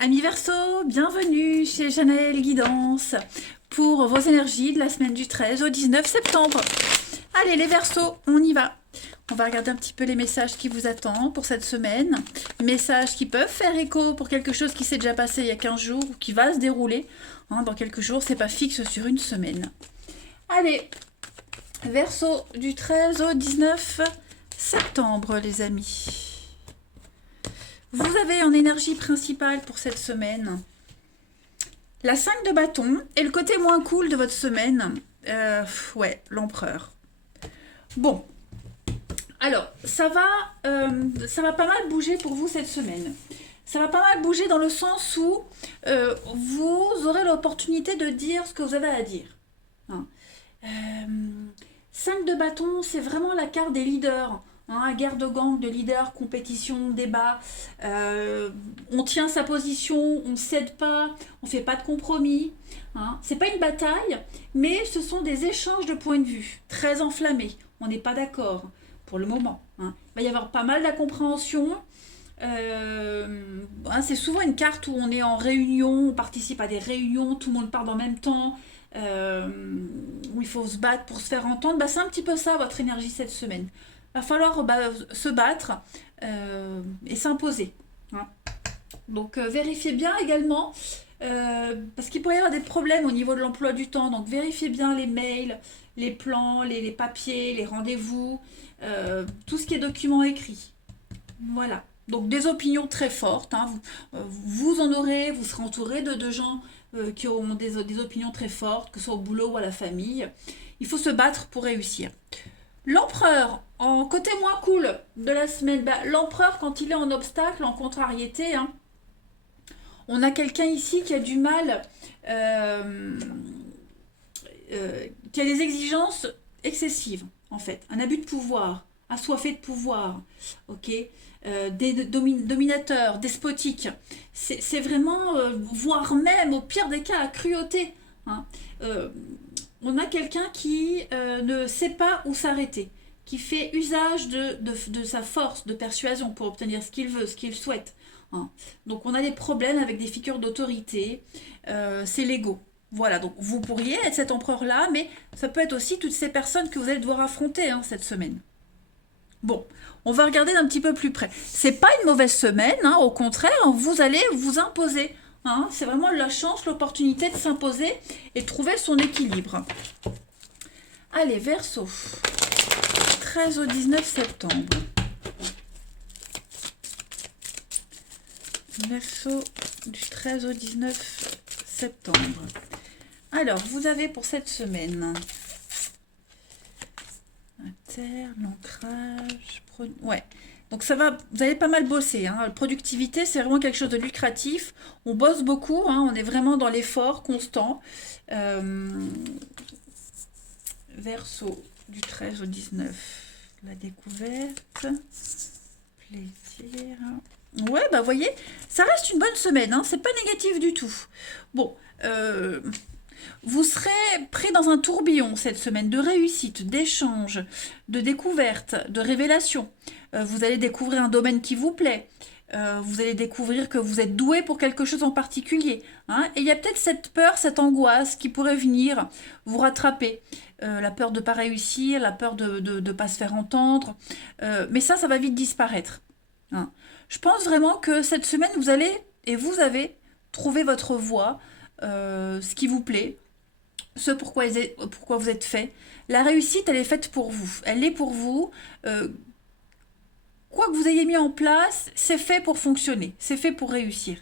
Amis Verseau, bienvenue chez Janaël Guidance pour vos énergies de la semaine du 13 au 19 septembre. Allez les Verseaux, on y va. On va regarder un petit peu les messages qui vous attendent pour cette semaine. Messages qui peuvent faire écho pour quelque chose qui s'est déjà passé il y a 15 jours ou qui va se dérouler dans quelques jours. C'est pas fixe sur une semaine. Allez, Verseau du 13 au 19 septembre les amis. Vous avez en énergie principale pour cette semaine la 5 de bâton et le côté moins cool de votre semaine, l'empereur. Bon, alors ça va pas mal bouger pour vous cette semaine. Ça va pas mal bouger dans le sens où vous aurez l'opportunité de dire ce que vous avez à dire. 5 de bâton, c'est vraiment la carte des leaders. Guerre de gang, de leader, compétition, débat. On tient sa position, on ne cède pas, on ne fait pas de compromis. C'est pas une bataille, mais ce sont des échanges de points de vue très enflammés. On n'est pas d'accord pour le moment. Il va y avoir pas mal d'incompréhension. C'est souvent une carte où on est en réunion, on participe à des réunions, tout le monde parle en même temps. Où il faut se battre pour se faire entendre, c'est un petit peu ça votre énergie cette semaine. Va falloir se battre et s'imposer. Donc vérifiez bien également, parce qu'il pourrait y avoir des problèmes au niveau de l'emploi du temps, donc vérifiez bien les mails, les plans, les papiers, les rendez-vous, tout ce qui est document écrit. Voilà. Donc des opinions très fortes, vous en aurez, vous serez entouré de gens qui auront des opinions très fortes, que ce soit au boulot ou à la famille. Il faut se battre pour réussir. L'empereur, en côté moins cool de la semaine, l'empereur quand il est en obstacle, en contrariété, on a quelqu'un ici qui a du mal, qui a des exigences excessives, en fait, un abus de pouvoir, assoiffé de pouvoir, ok, des dominateurs, despotiques, c'est vraiment, voire même au pire des cas, à cruauté. On a quelqu'un qui ne sait pas où s'arrêter, qui fait usage de sa force de persuasion pour obtenir ce qu'il veut, ce qu'il souhaite. Donc on a des problèmes avec des figures d'autorité, c'est l'ego. Voilà, donc vous pourriez être cet empereur-là, mais ça peut être aussi toutes ces personnes que vous allez devoir affronter cette semaine. Bon, on va regarder d'un petit peu plus près. C'est pas une mauvaise semaine, au contraire, vous allez vous imposer. C'est vraiment la chance, l'opportunité de s'imposer et de trouver son équilibre. Allez, Verseau, 13 au 19 septembre. Verseau du 13 au 19 septembre. Alors, vous avez pour cette semaine la terre, l'ancrage, ouais. Donc ça va, vous allez pas mal bosser. La productivité, c'est vraiment quelque chose de lucratif. On bosse beaucoup, on est vraiment dans l'effort constant. Verseau du 13 au 19, la découverte, plaisir. Ouais, vous voyez, ça reste une bonne semaine, c'est pas négatif du tout. Bon, vous serez pris dans un tourbillon cette semaine de réussite, d'échange, de découverte, de révélation. Vous allez découvrir un domaine qui vous plaît. Vous allez découvrir que vous êtes doué pour quelque chose en particulier. Et il y a peut-être cette peur, cette angoisse qui pourrait venir vous rattraper. La peur de ne pas réussir, la peur de ne pas se faire entendre. Mais ça va vite disparaître. Je pense vraiment que cette semaine, vous avez trouvé votre voie, ce qui vous plaît, ce pourquoi vous êtes fait. La réussite, elle est faite pour vous. Elle est pour vous. Quoi que vous ayez mis en place, c'est fait pour fonctionner. C'est fait pour réussir.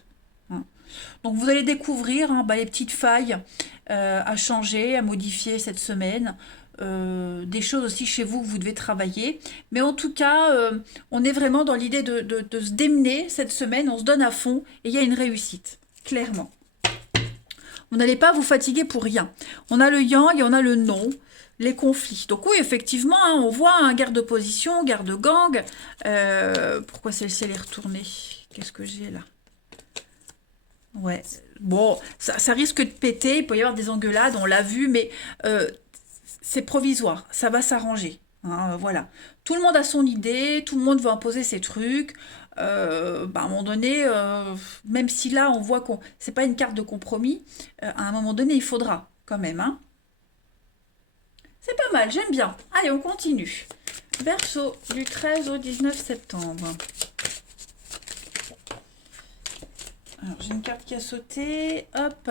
Donc vous allez découvrir les petites failles à changer, à modifier cette semaine. Des choses aussi chez vous que vous devez travailler. Mais en tout cas, on est vraiment dans l'idée de se démener cette semaine. On se donne à fond et il y a une réussite. Clairement. Vous n'allez pas vous fatiguer pour rien. On a le yang et on a le non, les conflits. Donc oui, effectivement, on voit un guerre de position, guerre de gang. Pourquoi celle-ci elle est retournée? Qu'est-ce que j'ai là? Ouais, bon, ça risque de péter, il peut y avoir des engueulades, on l'a vu, mais c'est provisoire, ça va s'arranger. Voilà. Tout le monde a son idée, tout le monde veut imposer ses trucs. à un moment donné, même si là on voit qu'on c'est pas une carte de compromis, à un moment donné il faudra quand même, hein. C'est pas mal, j'aime bien. Allez, on continue. Verseau, du 13 au 19 septembre. Alors, j'ai une carte qui a sauté. Hop.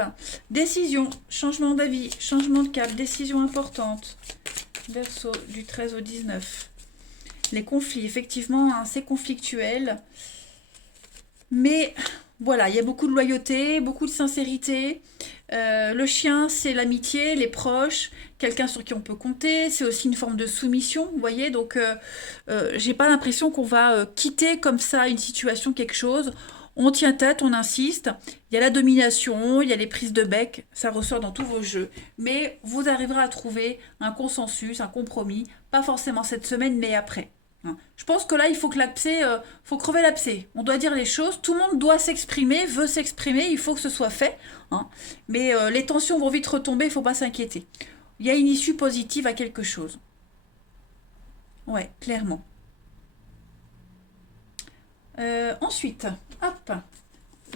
Décision, changement d'avis, changement de cap, décision importante. Verseau, du 13 au 19. Les conflits, effectivement, hein, c'est conflictuel. Mais voilà, il y a beaucoup de loyauté, beaucoup de sincérité. Le chien, c'est l'amitié, les proches, quelqu'un sur qui on peut compter. C'est aussi une forme de soumission, vous voyez. Donc, j'ai pas l'impression qu'on va quitter comme ça une situation, quelque chose. On tient tête, on insiste. Il y a la domination, il y a les prises de bec, ça ressort dans tous vos jeux. Mais vous arriverez à trouver un consensus, un compromis, pas forcément cette semaine, mais après. Hein. Je pense que là, il faut que l'abcès, faut crever l'abcès. On doit dire les choses. Tout le monde doit s'exprimer, veut s'exprimer. Il faut que ce soit fait. Hein. Mais les tensions vont vite retomber. Il ne faut pas s'inquiéter. Il y a une issue positive à quelque chose. Ouais, clairement. Ensuite, hop,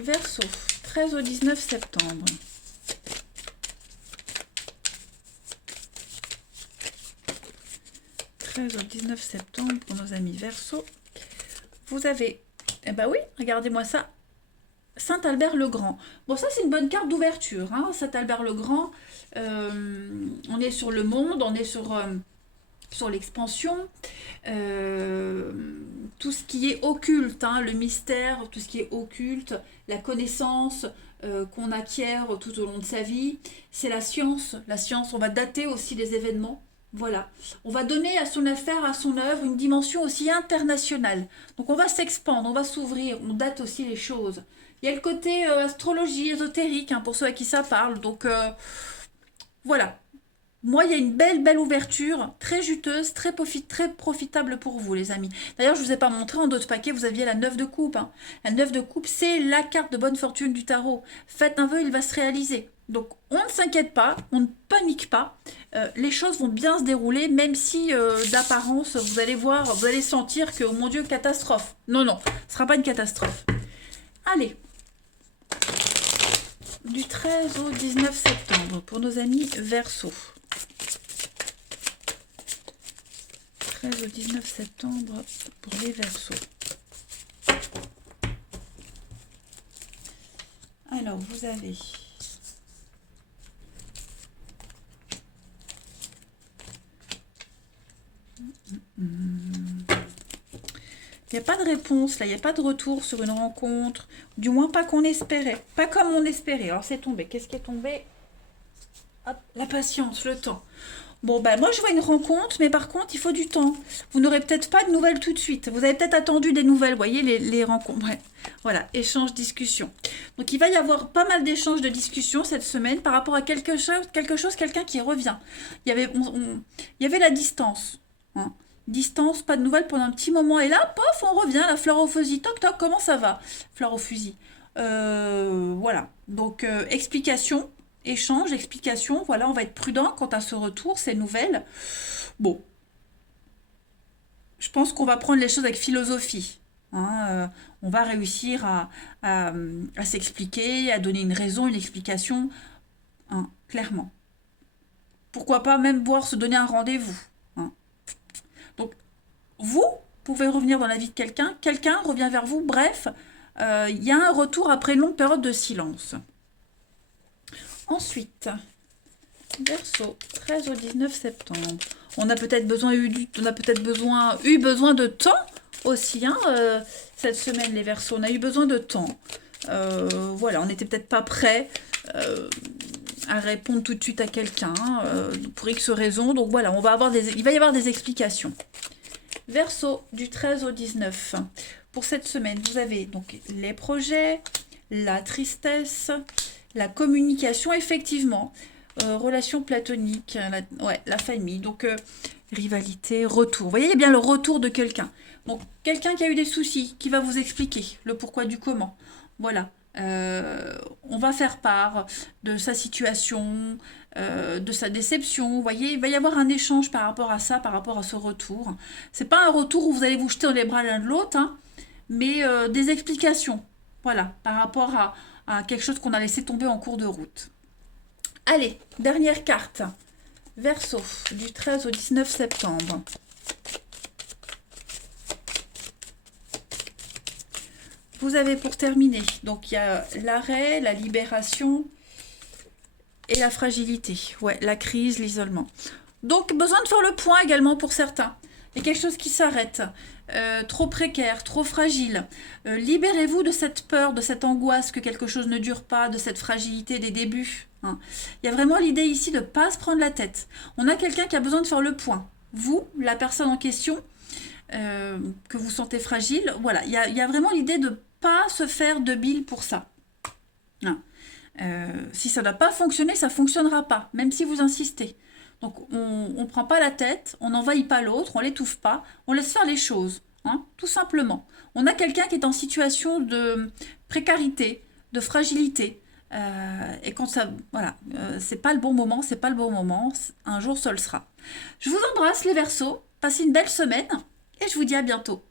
Verseau, 13 au 19 septembre. Au 19 septembre pour nos amis Verseau. Vous avez, eh ben oui, regardez-moi ça, Saint Albert le Grand. Bon, ça c'est une bonne carte d'ouverture, hein, Saint Albert le Grand. On est sur le monde, on est sur l'expansion, tout ce qui est occulte, hein, le mystère, tout ce qui est occulte, la connaissance qu'on acquiert tout au long de sa vie, c'est la science. La science, on va dater aussi les événements. Voilà, on va donner à son affaire, à son œuvre, une dimension aussi internationale. Donc on va s'expandre, on va s'ouvrir, on date aussi les choses. Il y a le côté astrologie, ésotérique, hein, pour ceux à qui ça parle. Donc voilà, moi, il y a une belle, belle ouverture, très juteuse, très profitable pour vous, les amis. D'ailleurs, je ne vous ai pas montré en d'autres paquets, vous aviez la 9 de coupe. Hein. La 9 de coupe, c'est la carte de bonne fortune du tarot. Faites un vœu, il va se réaliser. Donc, on ne s'inquiète pas, on ne panique pas. Les choses vont bien se dérouler, même si d'apparence, vous allez voir, vous allez sentir que, oh mon Dieu, catastrophe. Non, non, ce ne sera pas une catastrophe. Allez, du 13 au 19 septembre, pour nos amis Verseau. 13 au 19 septembre pour les Verseaux. Alors, vous avez il n'y a pas de réponse, là, il n'y a pas de retour sur une rencontre, du moins pas qu'on espérait, pas comme on espérait. Alors, c'est tombé. Qu'est-ce qui est tombé? Hop, la patience, le temps. Bon, ben moi je vois une rencontre, mais par contre, il faut du temps. Vous n'aurez peut-être pas de nouvelles tout de suite. Vous avez peut-être attendu des nouvelles, vous voyez, les rencontres. Ouais. Voilà, échange, discussion. Donc il va y avoir pas mal d'échanges de discussions cette semaine par rapport à quelque chose, quelqu'un qui revient. Il y avait, il y avait la distance. Hein. Distance, pas de nouvelles pendant un petit moment. Et là, pof, on revient, la fleur au fusil. Toc, toc, comment ça va? Fleur au fusil. Voilà. Donc, explication. Échange, explication, voilà, on va être prudent quant à ce retour, ces nouvelles. Bon, je pense qu'on va prendre les choses avec philosophie. Hein, on va réussir à s'expliquer, à donner une raison, une explication, hein, clairement. Pourquoi pas même voir se donner un rendez-vous. Hein. Donc, vous pouvez revenir dans la vie de quelqu'un, quelqu'un revient vers vous, bref, il y a un retour après une longue période de silence. Ensuite, Verseau, 13 au 19 septembre. On a peut-être eu besoin de temps aussi, hein, cette semaine, les Verseaux. On a eu besoin de temps. Voilà, on n'était peut-être pas prêt à répondre tout de suite à quelqu'un pour X raisons. Donc voilà, il va y avoir des explications. Verseau, du 13 au 19. Pour cette semaine, vous avez donc les projets, la tristesse, la communication, effectivement, relation platonique, la famille, donc rivalité, retour. Vous voyez, il y a bien le retour de quelqu'un. Donc, quelqu'un qui a eu des soucis, qui va vous expliquer le pourquoi du comment. Voilà. On va faire part de sa situation, de sa déception. Vous voyez, il va y avoir un échange par rapport à ça, par rapport à ce retour. C'est pas un retour où vous allez vous jeter dans les bras l'un de l'autre, hein, mais des explications, voilà, par rapport à quelque chose qu'on a laissé tomber en cours de route. Allez, dernière carte. Verseau, du 13 au 19 septembre. Vous avez pour terminer, donc il y a l'arrêt, la libération et la fragilité. Ouais, la crise, l'isolement. Donc, besoin de faire le point également pour certains. Il y a quelque chose qui s'arrête, trop précaire, trop fragile. Libérez-vous de cette peur, de cette angoisse que quelque chose ne dure pas, de cette fragilité des débuts. Hein. Il y a vraiment l'idée ici de ne pas se prendre la tête. On a quelqu'un qui a besoin de faire le point. Vous, la personne en question, que vous sentez fragile, voilà. Il y a vraiment l'idée de ne pas se faire de bile pour ça. Hein. Si ça n'a pas fonctionné, ça ne fonctionnera pas, même si vous insistez. Donc on ne prend pas la tête, on n'envahit pas l'autre, on l'étouffe pas, on laisse faire les choses, hein, tout simplement. On a quelqu'un qui est en situation de précarité, de fragilité, et quand ça, voilà, c'est pas le bon moment, c'est pas le bon moment, un jour ce le sera. Je vous embrasse les Verseaux, passez une belle semaine, et je vous dis à bientôt.